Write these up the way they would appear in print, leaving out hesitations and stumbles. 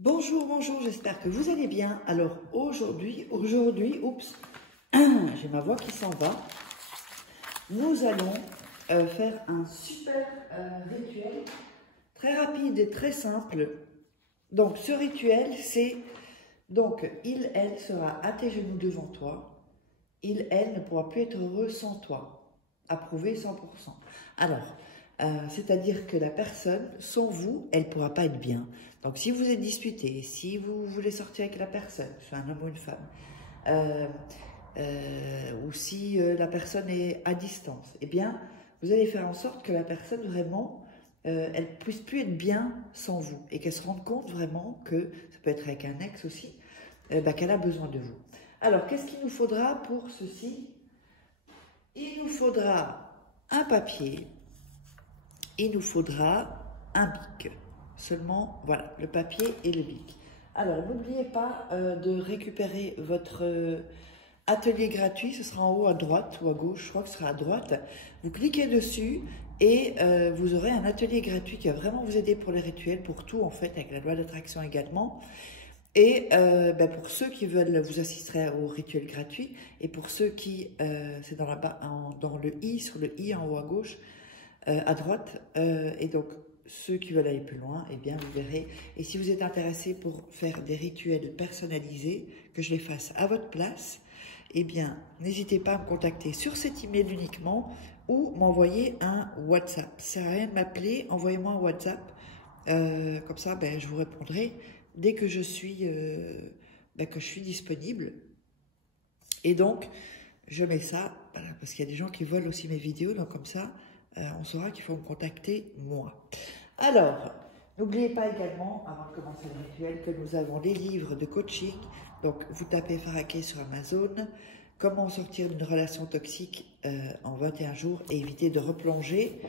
Bonjour, bonjour, j'espère que vous allez bien. Alors aujourd'hui, oups, j'ai ma voix qui s'en va. Nous allons faire un super rituel, très rapide et très simple. Donc ce rituel, c'est, donc elle sera à tes genoux devant toi. Elle ne pourra plus être heureux sans toi. Approuvé 100%. Alors, c'est-à-dire que la personne, sans vous, elle ne pourra pas être bien. Donc, si vous êtes disputé, si vous voulez sortir avec la personne, soit un homme ou une femme, ou si la personne est à distance, eh bien, vous allez faire en sorte que la personne vraiment, elle ne puisse plus être bien sans vous et qu'elle se rende compte vraiment que, ça peut être avec un ex aussi, qu'elle a besoin de vous. Alors, qu'est-ce qu'il nous faudra pour ceci? Il nous faudra un papier, il nous faudra un bic. Seulement, voilà, le papier et le bic. Alors, n'oubliez pas de récupérer votre atelier gratuit, ce sera en haut à droite ou à gauche, je crois que ce sera à droite. Vous cliquez dessus et vous aurez un atelier gratuit qui va vraiment vous aider pour les rituels, pour tout en fait, avec la loi d'attraction également. Et pour ceux qui veulent, vous assisterez au rituel gratuit. Et pour ceux qui, c'est dans le i, sur le i en haut à gauche, à droite. Et donc, ceux qui veulent aller plus loin, eh bien, vous verrez. Et si vous êtes intéressé pour faire des rituels personnalisés, que je les fasse à votre place, eh bien, n'hésitez pas à me contacter sur cet email uniquement ou m'envoyer un WhatsApp. Ça sert à rien de m'appeler, envoyez-moi un WhatsApp. Comme ça, je vous répondrai dès que je suis disponible. Et donc, je mets ça, voilà, parce qu'il y a des gens qui volent aussi mes vidéos, donc comme ça, on saura qu'il faut me contacter moi. Alors, n'oubliez pas également, avant de commencer le rituel, que nous avons les livres de coaching. Donc, vous tapez Faraké sur Amazon, comment sortir d'une relation toxique en 21 jours et éviter de replonger,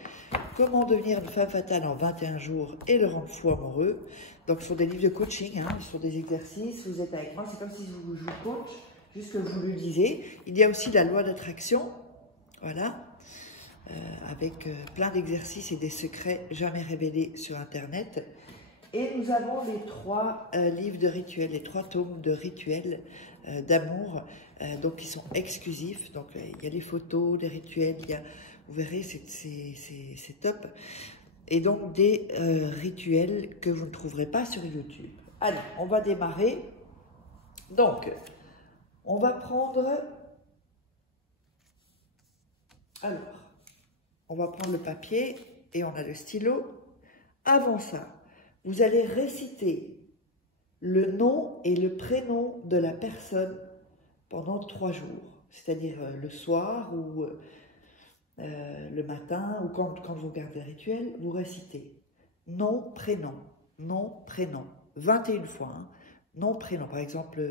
comment devenir une femme fatale en 21 jours et le rendre fou amoureux. Donc, ce sont des livres de coaching, hein, ce sont des exercices, vous êtes avec moi, c'est comme si je vous coach, juste que vous le lisez. Il y a aussi la loi d'attraction, voilà, avec plein d'exercices et des secrets jamais révélés sur Internet. Et nous avons les 3 livres de rituels, les 3 tomes de rituels d'amour, donc qui sont exclusifs. Donc il y a les photos, des rituels, vous verrez, c'est top. Et donc des rituels que vous ne trouverez pas sur YouTube. Allez, on va démarrer. Donc, on va prendre... Alors, on va prendre le papier et on a le stylo. Avant ça, vous allez réciter le nom et le prénom de la personne pendant 3 jours. C'est-à-dire le soir ou le matin ou quand vous regardez le rituel, vous récitez nom, prénom, 21 fois. Hein. Nom, prénom. Par exemple,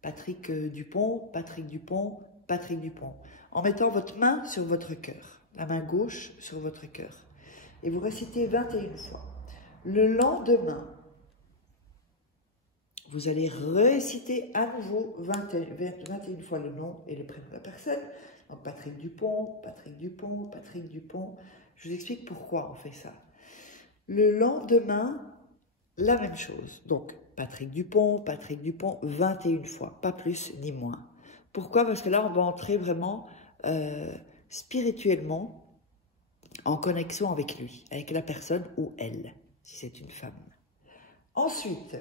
Patrick Dupont, Patrick Dupont, Patrick Dupont. En mettant votre main sur votre cœur, la main gauche sur votre cœur. Et vous récitez 21 fois. Le lendemain, vous allez réciter à nouveau 21 fois le nom et le prénom de la personne. Donc Patrick Dupont, Patrick Dupont, Patrick Dupont. Je vous explique pourquoi on fait ça. Le lendemain, la même chose. Donc Patrick Dupont, 21 fois, pas plus ni moins. Pourquoi? Parce que là, on va entrer vraiment spirituellement en connexion avec lui, avec la personne ou elle, si c'est une femme. Ensuite,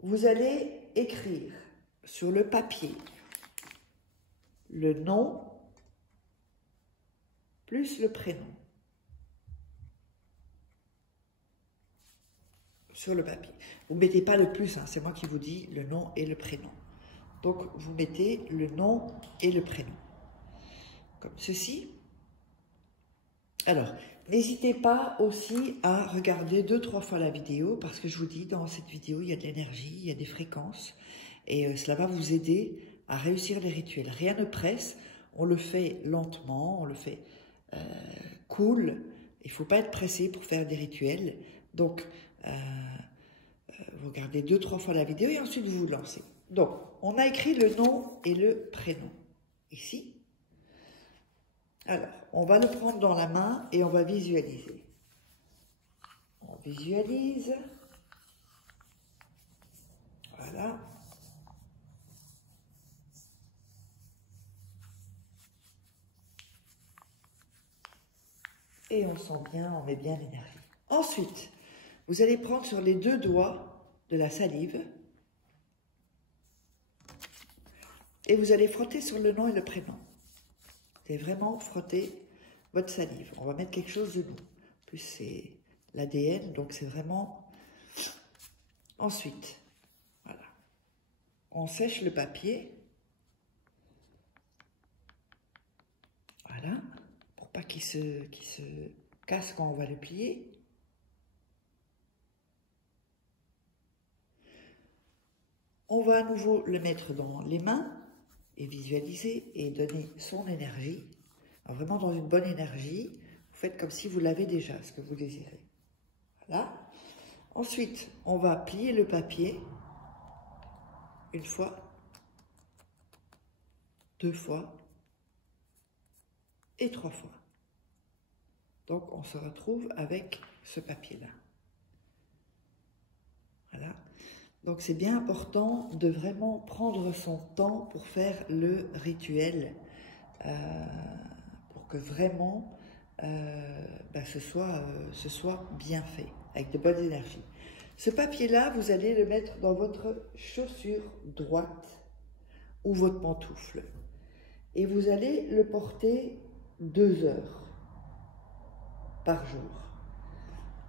vous allez écrire sur le papier le nom plus le prénom sur le papier. Vous ne mettez pas le plus, hein, c'est moi qui vous dis le nom et le prénom. Donc, vous mettez le nom et le prénom, comme ceci. Alors, n'hésitez pas aussi à regarder 2-3 fois la vidéo, parce que je vous dis, dans cette vidéo, il y a de l'énergie, il y a des fréquences, et cela va vous aider à réussir les rituels. Rien ne presse, on le fait lentement, on le fait cool. Il ne faut pas être pressé pour faire des rituels. Donc, vous regardez 2-3 fois la vidéo et ensuite vous vous lancez. Donc, on a écrit le nom et le prénom ici. Alors, on va le prendre dans la main et on va visualiser. On visualise. Et on sent bien, on met bien l'énergie. Ensuite, vous allez prendre sur les 2 doigts de la salive et vous allez frotter sur le nom et le prénom. Vous allez vraiment frotter votre salive. On va mettre quelque chose de nous. En plus, c'est l'ADN, donc c'est vraiment... Ensuite, voilà. On sèche le papier. Voilà. Pour pas qu'il se casse quand on va le plier. On va à nouveau le mettre dans les mains et visualiser et donner son énergie. Alors vraiment dans une bonne énergie, vous faites comme si vous l'avez déjà, ce que vous désirez. Voilà. Ensuite, on va plier le papier 1 fois, 2 fois et 3 fois. Donc, on se retrouve avec ce papier-là. Voilà. Donc, c'est bien important de vraiment prendre son temps pour faire le rituel, pour que vraiment ce soit bien fait, avec de bonnes énergies. Ce papier-là, vous allez le mettre dans votre chaussure droite ou votre pantoufle. Et vous allez le porter 2 heures par jour.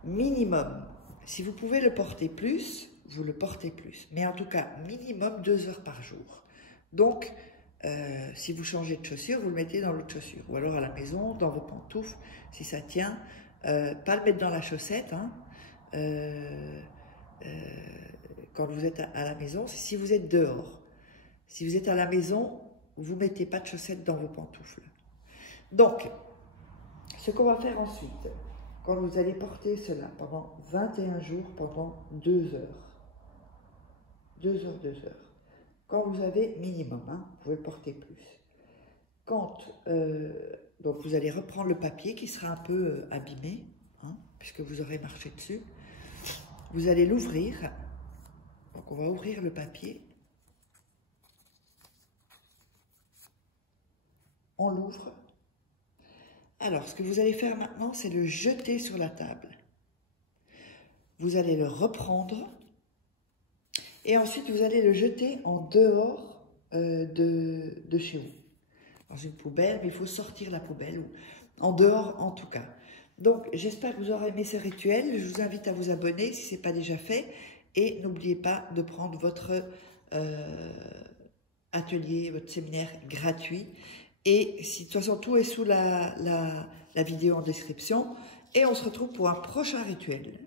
Minimum. Si vous pouvez le porter plus, vous le portez plus. Mais en tout cas, minimum 2 heures par jour. Donc, si vous changez de chaussure, vous le mettez dans l'autre chaussure. Ou alors à la maison, dans vos pantoufles, si ça tient. Pas le mettre dans la chaussette, hein. Quand vous êtes à la maison, si vous êtes dehors. Si vous êtes à la maison, vous ne mettez pas de chaussettes dans vos pantoufles. Donc, ce qu'on va faire ensuite, quand vous allez porter cela pendant 21 jours, pendant 2 heures. 2 heures, 2 heures. Quand vous avez minimum, hein, vous pouvez le porter plus. Donc vous allez reprendre le papier qui sera un peu abîmé, hein, puisque vous aurez marché dessus. Vous allez l'ouvrir. Donc on va ouvrir le papier. On l'ouvre. Alors, ce que vous allez faire maintenant, c'est le jeter sur la table. Vous allez le reprendre. Et ensuite, vous allez le jeter en dehors de chez vous. Dans une poubelle, mais il faut sortir la poubelle. En dehors, en tout cas. Donc, j'espère que vous aurez aimé ce rituel. Je vous invite à vous abonner si ce n'est pas déjà fait. Et n'oubliez pas de prendre votre atelier, votre séminaire gratuit. Et si, de toute façon, tout est sous la vidéo en description. Et on se retrouve pour un prochain rituel.